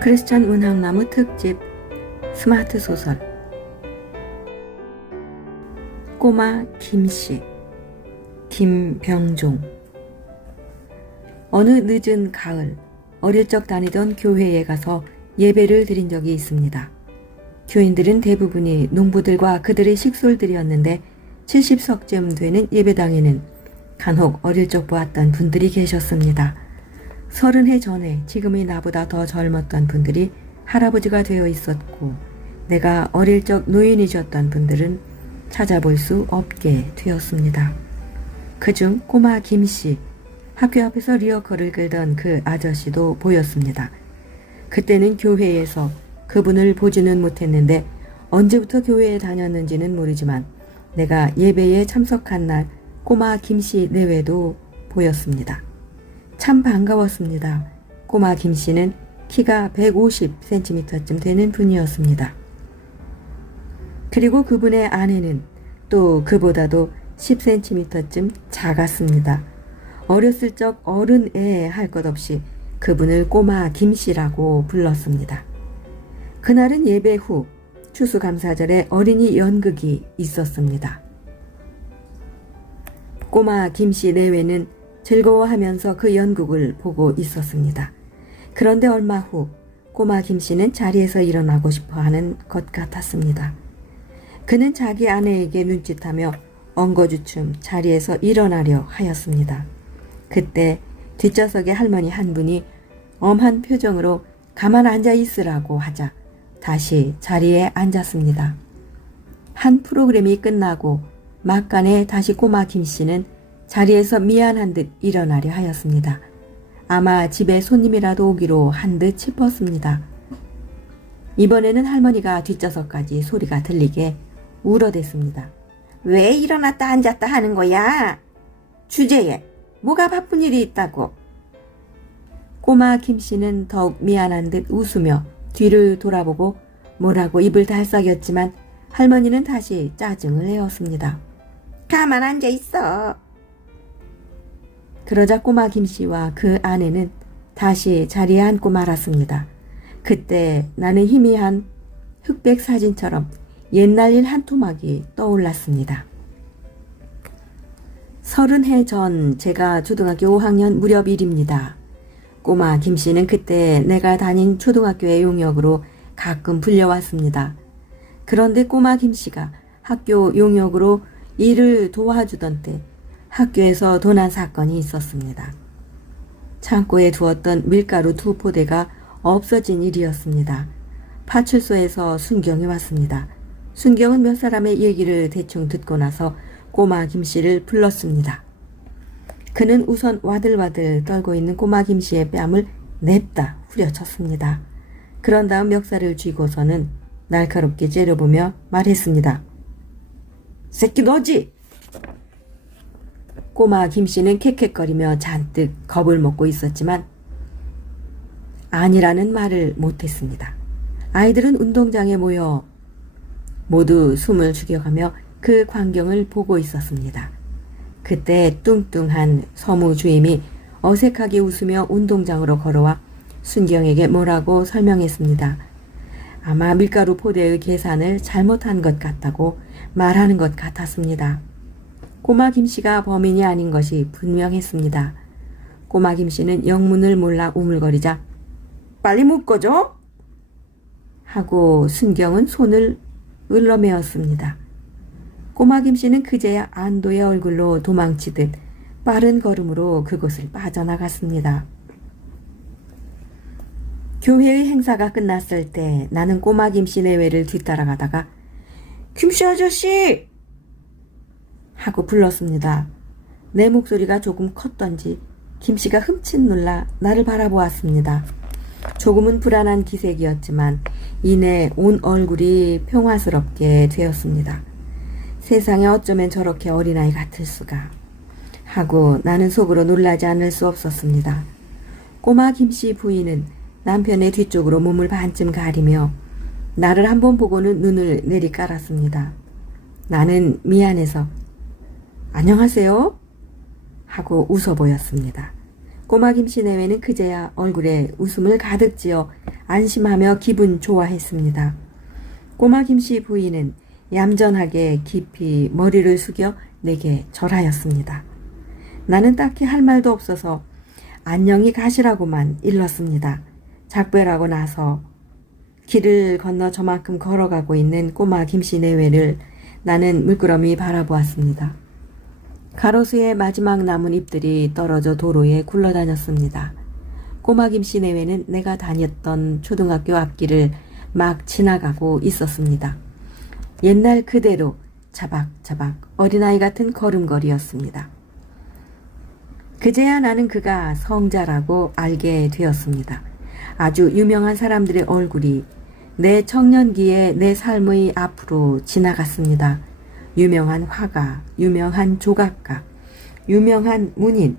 크리스천 문학나무 특집 스마트 소설 꼬마 김씨 김병종. 어느 늦은 가을, 어릴 적 다니던 교회에 가서 예배를 드린 적이 있습니다. 교인들은 대부분이 농부들과 그들의 식솔들이었는데 70석쯤 되는 예배당에는 간혹 어릴 적 보았던 분들이 계셨습니다. 30해 전에 지금의 나보다 더 젊었던 분들이 할아버지가 되어 있었고, 내가 어릴 적 노인이셨던 분들은 찾아볼 수 없게 되었습니다. 그중 꼬마 김씨, 학교 앞에서 리어커를 끌던 그 아저씨도 보였습니다. 그때는 교회에서 그분을 보지는 못했는데 언제부터 교회에 다녔는지는 모르지만 내가 예배에 참석한 날 꼬마 김씨 내외도 보였습니다. 참 반가웠습니다. 꼬마 김씨는 키가 150cm쯤 되는 분이었습니다. 그리고 그분의 아내는 또 그보다도 10cm쯤 작았습니다. 어렸을 적 어른애 할 것 없이 그분을 꼬마 김씨라고 불렀습니다. 그날은 예배 후 추수감사절에 어린이 연극이 있었습니다. 꼬마 김씨 내외는 즐거워하면서 그 연극을 보고 있었습니다. 그런데 얼마 후 꼬마 김씨는 자리에서 일어나고 싶어 하는 것 같았습니다. 그는 자기 아내에게 눈짓하며 엉거주춤 자리에서 일어나려 하였습니다. 그때 뒷좌석에 할머니 한 분이 엄한 표정으로 가만 앉아 있으라고 하자 다시 자리에 앉았습니다. 한 프로그램이 끝나고 막간에 다시 꼬마 김씨는 자리에서 미안한 듯 일어나려 하였습니다. 아마 집에 손님이라도 오기로 한 듯 싶었습니다. 이번에는 할머니가 뒷좌석까지 소리가 들리게 울어댔습니다. 왜 일어났다 앉았다 하는 거야? 주제에 뭐가 바쁜 일이 있다고? 꼬마 김씨는 더욱 미안한 듯 웃으며 뒤를 돌아보고 뭐라고 입을 달싹였지만 할머니는 다시 짜증을 내었습니다. 가만 앉아 있어. 그러자 꼬마 김씨와 그 아내는 다시 자리에 앉고 말았습니다. 그때 나는 희미한 흑백 사진처럼 옛날 일 한 토막이 떠올랐습니다. 30해 전 제가 초등학교 5학년 무렵 일입니다. 꼬마 김씨는 그때 내가 다닌 초등학교의 용역으로 가끔 불려왔습니다. 그런데 꼬마 김씨가 학교 용역으로 일을 도와주던 때 학교에서 도난 사건이 있었습니다. 창고에 두었던 밀가루 2포대가 없어진 일이었습니다. 파출소에서 순경이 왔습니다. 순경은 몇 사람의 얘기를 대충 듣고 나서 꼬마 김씨를 불렀습니다. 그는 우선 와들와들 떨고 있는 꼬마 김씨의 뺨을 냅다 후려쳤습니다. 그런 다음 멱살을 쥐고서는 날카롭게 째려보며 말했습니다. 새끼 너지? 꼬마 김씨는 캑캑거리며 잔뜩 겁을 먹고 있었지만 아니라는 말을 못했습니다. 아이들은 운동장에 모여 모두 숨을 죽여가며 그 광경을 보고 있었습니다. 그때 뚱뚱한 서무 주임이 어색하게 웃으며 운동장으로 걸어와 순경에게 뭐라고 설명했습니다. 아마 밀가루 포대의 계산을 잘못한 것 같다고 말하는 것 같았습니다. 꼬마 김씨가 범인이 아닌 것이 분명했습니다. 꼬마 김씨는 영문을 몰라 우물거리자 빨리 묶어줘! 하고 순경은 손을 을러매었습니다. 꼬마 김씨는 그제야 안도의 얼굴로 도망치듯 빠른 걸음으로 그곳을 빠져나갔습니다. 교회의 행사가 끝났을 때 나는 꼬마 김씨 내외를 뒤따라가다가 김씨 아저씨! 하고 불렀습니다. 내 목소리가 조금 컸던지 김씨가 흠칫 놀라 나를 바라보았습니다. 조금은 불안한 기색이었지만 이내 온 얼굴이 평화스럽게 되었습니다. 세상에 어쩌면 저렇게 어린아이 같을 수가 하고 나는 속으로 놀라지 않을 수 없었습니다. 꼬마 김씨 부인은 남편의 뒤쪽으로 몸을 반쯤 가리며 나를 한번 보고는 눈을 내리깔았습니다. 나는 미안해서 안녕하세요? 하고 웃어 보였습니다. 꼬마 김씨 내외는 그제야 얼굴에 웃음을 가득 지어 안심하며 기분 좋아했습니다. 꼬마 김씨 부인은 얌전하게 깊이 머리를 숙여 내게 절하였습니다. 나는 딱히 할 말도 없어서 안녕히 가시라고만 일렀습니다. 작별하고 나서 길을 건너 저만큼 걸어가고 있는 꼬마 김씨 내외를 나는 물끄러미 바라보았습니다. 가로수의 마지막 남은 잎들이 떨어져 도로에 굴러다녔습니다. 꼬마 김씨 내외는 내가 다녔던 초등학교 앞길을 막 지나가고 있었습니다. 옛날 그대로 자박자박 어린아이 같은 걸음걸이였습니다. 그제야 나는 그가 성자라고 알게 되었습니다. 아주 유명한 사람들의 얼굴이 내 청년기에 내 삶의 앞으로 지나갔습니다. 유명한 화가, 유명한 조각가, 유명한 문인,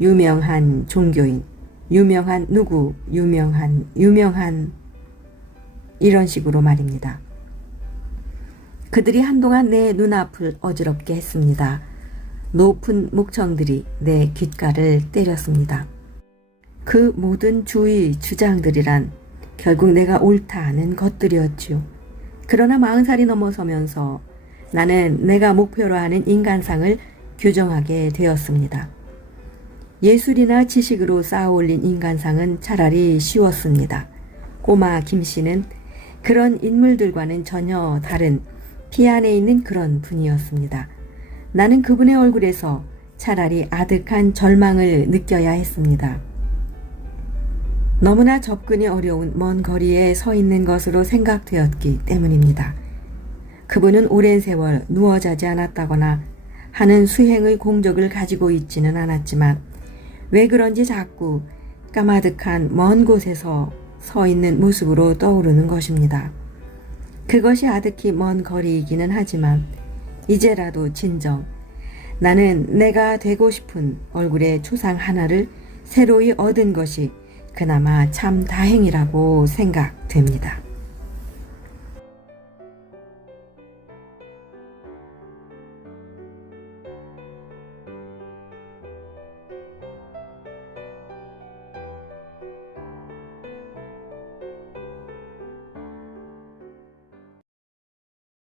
유명한 종교인, 유명한 누구, 유명한 이런 식으로 말입니다. 그들이 한동안 내 눈앞을 어지럽게 했습니다. 높은 목청들이 내 귓가를 때렸습니다. 그 모든 주의 주장들이란 결국 내가 옳다 하는 것들이었지요. 그러나 40살이 넘어서면서 나는 내가 목표로 하는 인간상을 규정하게 되었습니다. 예술이나 지식으로 쌓아올린 인간상은 차라리 쉬웠습니다. 꼬마 김씨는 그런 인물들과는 전혀 다른 피 안에 있는 그런 분이었습니다. 나는 그분의 얼굴에서 차라리 아득한 절망을 느껴야 했습니다. 너무나 접근이 어려운 먼 거리에 서 있는 것으로 생각되었기 때문입니다. 그분은 오랜 세월 누워 자지 않았다거나 하는 수행의 공적을 가지고 있지는 않았지만 왜 그런지 자꾸 까마득한 먼 곳에서 서 있는 모습으로 떠오르는 것입니다. 그것이 아득히 먼 거리이기는 하지만 이제라도 진정 나는 내가 되고 싶은 얼굴의 초상 하나를 새로이 얻은 것이 그나마 참 다행이라고 생각됩니다.